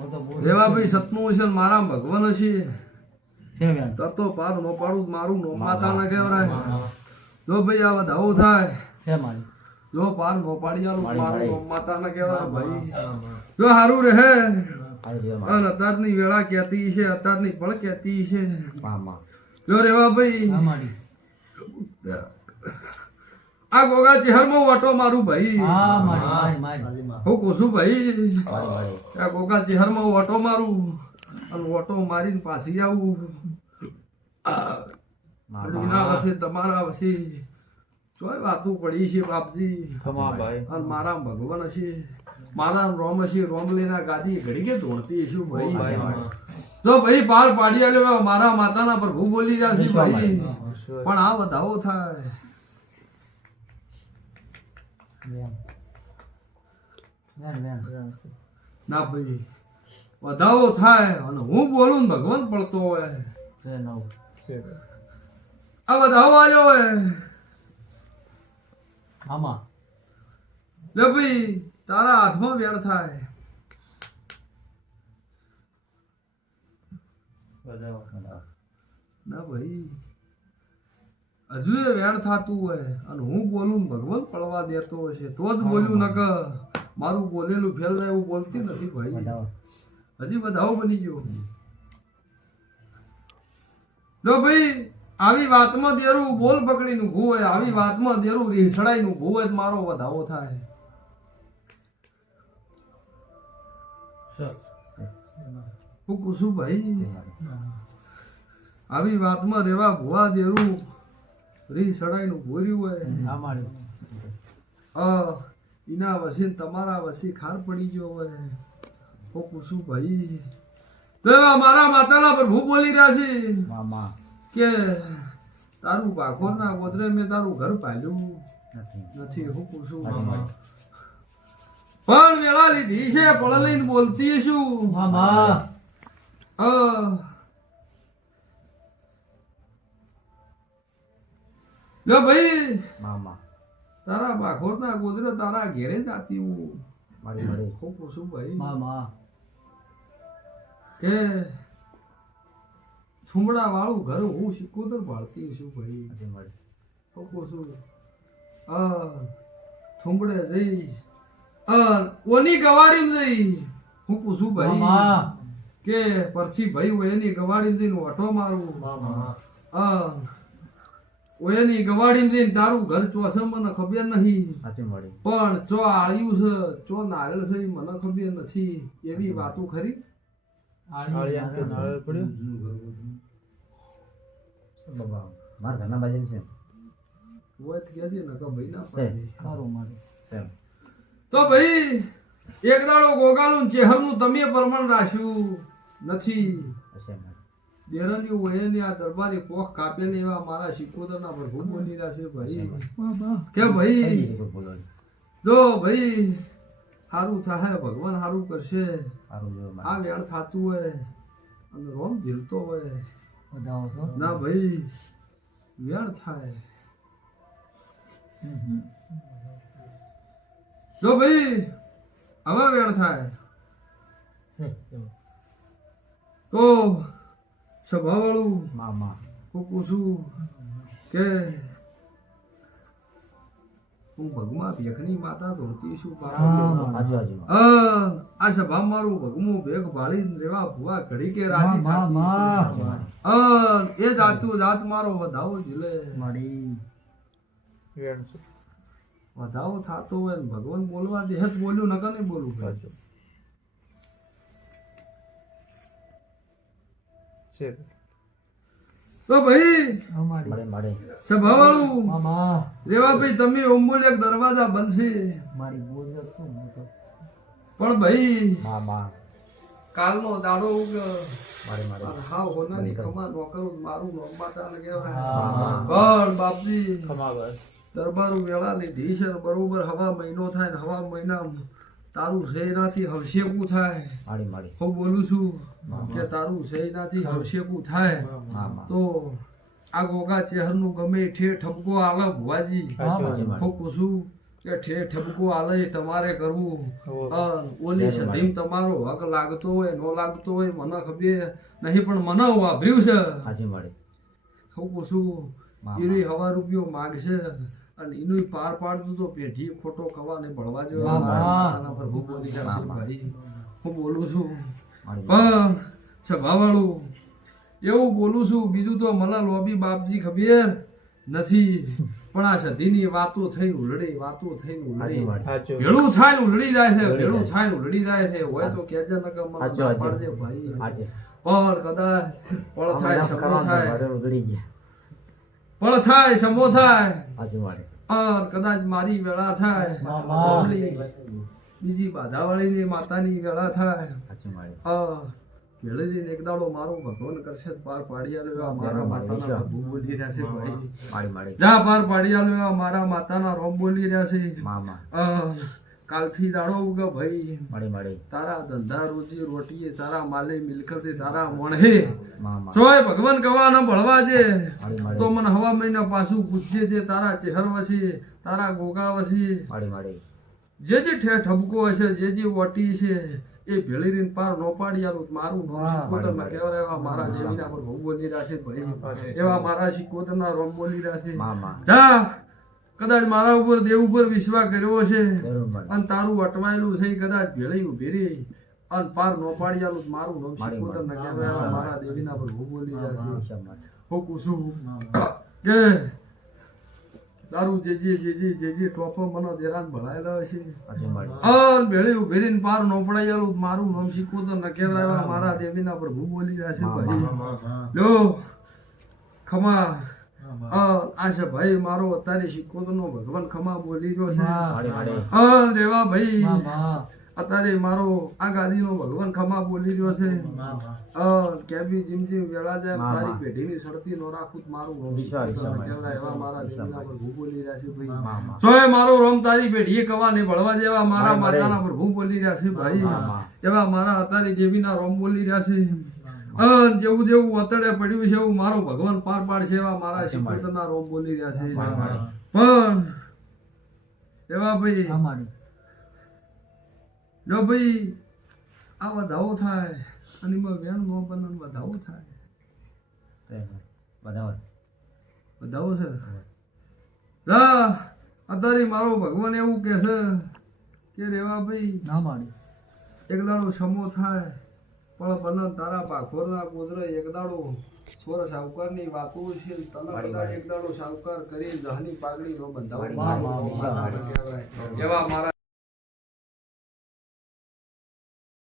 હું રેવા ભાઈ સતનું છે મારા ભગવાન છે તરતો પાર નો પાડું મારું નો માતા ના કહેવાય જો ભાઈ આ વધાવો થાય. જો પાર નો પાડી આલું મારું નો માતા ના કહેવાય ભાઈ. જો સારું રહે. અને અત્યારની વેળા કહેતી છે અત્યારની પળ કહેતી છે. જો રેવા ભાઈ હા મારી. આ ગોગા ચહેરમાં વાટો મારું ભાઈ. હા મારી મારી મારી. હું કહું છું ભાઈ આ ગોગા ચહેરમાં વાટો મારું. અને વાટો મારીને પાછી આવું. એના મામા તમારા વસે ચોય વાતું પડી છે બાપજી. અને મારા ભગવાન હશે. મારા રોમ હશે રોમ લેના ગાદી ઘડી કે ધોળતી શું ભાઈ. જો ભાઈ પાર પાડી આલ્યો મારા માતાના પ્રભુ બોલી રહ્યા છે ભાઈ. પણ આ વધાવો થાય. ના ભાઈ. વધારો થાય અને હું બોલું ને ભગવાન પડતો હોય. આ વધારો આવ્યો હોય. આમાં? લે ભાઈ તારા હાથમાં વેણ થાય. ના ભાઈ. હજુ એ વેણ થતું હોય અને હું બોલું ને ભગવાન પડવા દેતો હોય છે તો જ બોલ્યું નક મારું બોલેલું ફેલ જાય એવું બોલતી નથી ભાઈ. હજી બધાઓ બની ગયો. જો ભાઈ આવી વાતમાં દેરું બોલ પકડીનું ઊભું હોય આવી વાતમાં દેરું રીસડાઈનું ઊભું હોય મારો વધાવો થાય. હું કુસુમ ભાઈ? આવી વાતમાં રેવા ભુવા દેરું? રી સડાઈનું ભોર્યું હોય. હા મારી અ તમારા વસી ખાર પડી ગયો હોય. હું કુસુ ભાઈ દેવા મારા માતાના પર હું બોલી રહ્યા છે? મામા. કે તારું ભાખોરના ગોદરે મેં તારું ઘર પાલ્યું. નથી. હું પૂછું મામા. પણ વેળા લીધી છે પણ લઈને બોલતી શું મામા. અ લે ભાઈ. મામા. તારા બાખોરના ગોદરે તારા ઘેરે જ આતી હું. મારી મારી હું પૂછું ભાઈ. મામા. કે થુમડા વાળું ઘર હું શિકોતર ભાળતી છું ભાઈ. નથી છું આ થુમડે જઈ. ઓની ગવાડીમાં જઈ. હું પૂછું ભાઈ. કે પરથી ભાઈ હોય એની ગવાડીમાં જઈને ઓઠો મારું. મામા. અ ઓયની ગવાડીમાં જઈને તારું ઘર ચોસે મને ખબર નહીં. પણ ચો આળ્યું છે ચો નાળિયેર છે મને ખબર નથી. એવી વાતો ખરી? આળિયા. કે નાળિયેર પડ્યું? બાબા મારા ઘરના બાજુ છે. હોય તો કહેજે ને કે ભાઈ ના છે. પાડે. ખરું મારી. છે. તો ભાઈ એક દાડો ગોગાલું ને ચેહરનું તમે પ્રમાણ રાખ્યું નથી. દેરાની વહેની આ દરબારી પોખ કાપેલી એવા મારા શિકોતરના પ્રભુ બની રહ્યા છે ભાઈ. કે ભાઈ? જો ભાઈ સારું થાય ભગવાન સારું કરશે. જો આ વેળ થતું હોય અને રોમ ઝીલતો હોય. ના ભાઈ વેળ થાય. જો ભાઈ હવે વેળ થાય. તો સભાવાળું મામા હું પૂછું કે હું ભગમાં ભેખની માતા ધોતી છું પાછળ આજુ આજુ આ સભા મારું ભગમું ભેખ ભાળી રેવા ભુવા ઘડી કે રાજી એ જાતું જાત મારો વધાવો જીલે. મારી વેણ વધાવો થાતો હોય ભગવાન બોલવા દે જ બોલ્યું નકર નહીં બોલવું. છે. તો ભાઈ મળે મળે. સભાવાળું મામા. રેવા ભાઈ તમે ઓમ્બુલ એક દરવાજા બનશે. મારી બોલ છું પણ ભાઈ મામા. કાલનો દાડો ઉગ્યો. મારી મારી અને હોનાની ખમા નોકરું મારું નોમ માતાને કેવાય. પણ બાપજી દરબારું વેળા લીધી છે બરોબર હવા મહિનો થાય ને હવા મહિના તારું શેનાથી હવશેકું થાય. હું બોલું છું કે તારું શેનાથી હવશેકું થાય. તો આ ગોગા ચેહરનું ગમે ઠે ઠપકો આલે ભુવાજી. હું પૂછું કે ઠે ઠપકો આલે તમારે કરવું? ઓલી સધીમ તમારો હક લાગતો હોય નો લાગતો હોય મને ખબર નહીં પણ મને વાપર્યું છે. હાજી હું પૂછું મામા. હવા રૂપિયો માગશે? અને એનું પાર પાડતું તો પેઢી ખોટો ને ભળવા જો. પ્રભુ બોલી જશે ભાઈ. હું બોલું છું. પણ સભાવાળું એવું બોલું છું બીજું તો મને લોબી બાપજી ખબર નથી. પણ આ સધીની વાતો થઈ ઉલડી વાતો થઈ ઉલડી ભેળું થાય ઉલડી જાય છે ભેળું. થાય ઉલડી જાય છે. હોય તો કેજે ન કે મને. પાડજે ભાઈ. પણ કદાચ પણ થાય સમો થાય. ઉગડી ગયા. પળ થાય સમો થાય. પણ કદાચ મારી વેળા થાય. બીજી બીજી બાધાવાળીની માતાની વેળા થાય. આ એક દાડો મારો ભગવાન કરશે પાર પાડી આલ્યો એવા મારા માતાના પ્રભુ બોલી રહ્યા છે ભાઈ. જા પાર પાડી આલ્યો એવા મારા માતાના રોમ બોલી રહ્યા છે. મામા. કાલથી દાડો ઉગ ભાઈ. મળી મળી. તારા ધંધા રોજી રોટીએ તારા માલે મિલકતે તારા મણહે જોય ભગવાન કવા ન ભળવા મારી તો મને હવા મહિના પાછું પૂછજે જે તારા ચહેર વસી તારા ગોગા વસી મળી મળી. જે જે ઠે ઠબકો હશે જે જે વટી છે એ ભેળી રીન પાર નો પાડી આલું મારું નો શિકોતરમાં કેવા એવા મારા જેવીના પર બોલી રહ્યા છે એવા મારા શિકોતર ના રોમ બોલી રહ્યા છે. જા. કદાચ મારા ઉપર દેવ ઉપર વિશ્વાસ કર્યો છે અને તારું અટવાયેલું છે કદાચ ભેળી ઊભી રહી. અને પાર નો પાડી મારું નામ શિકોતર ના કહેવાય મારા દેવીના પર હું બોલી ઈશા હું કુસુ કે તારું જે જે જે જે જે જે ટોપો મને દેરાન ભળાયેલા હશે. અન ભેળી ઉભેરીને પાર નો પડાયેલું મારું નામ તો ન કહેવાય મારા દેવીના હું બોલી રહ્યા છે ભાઈ. લો ખમા. આ છે ભાઈ મારો અત્યારે શીખવો નો ભગવાન ખમા બોલી રહ્યો છે. રેવા ભાઈ. અત્યારે મારો આ ગાદીનો ભગવાન ખમા બોલી રહ્યો છે. કેબી જીમ જીમ વેળા જાય તારી પેઢીની શરતી નો રાખું મારું એવા મારા દેવીના બોલી રહ્યા છે ભાઈ. સોય મારો રોમ તારી પેઢીએ કવા ને ભળવા જેવા મારા માતાના પર પ્રભુ બોલી રહ્યા છે ભાઈ. એવા મારા અતારી દેવીના રોમ બોલી રહ્યા છે. જેવું જેવું અતડે પડ્યું છે એવું મારો ભગવાન પાર પાડશે એવા મારા. શિકોતરના રોમ બોલી રહ્યા છે. પણ એવા ભાઈ જો ભાઈ આ વધાવો થાય અને વેણ નો બને વધાવો થાય. બધા વધાવો. છે? અત્યારે મારો ભગવાન એવું કે છે કે રેવા ભાઈ એક દાડો સમો થાય પણ બને તારા પાખોરના કુદરે એક દાડો સોર સાવકારની વાતો છે તને બધા એક દાડો સાવકાર કરી જહાની પાઘડી નો બંધાવો. એવા મારા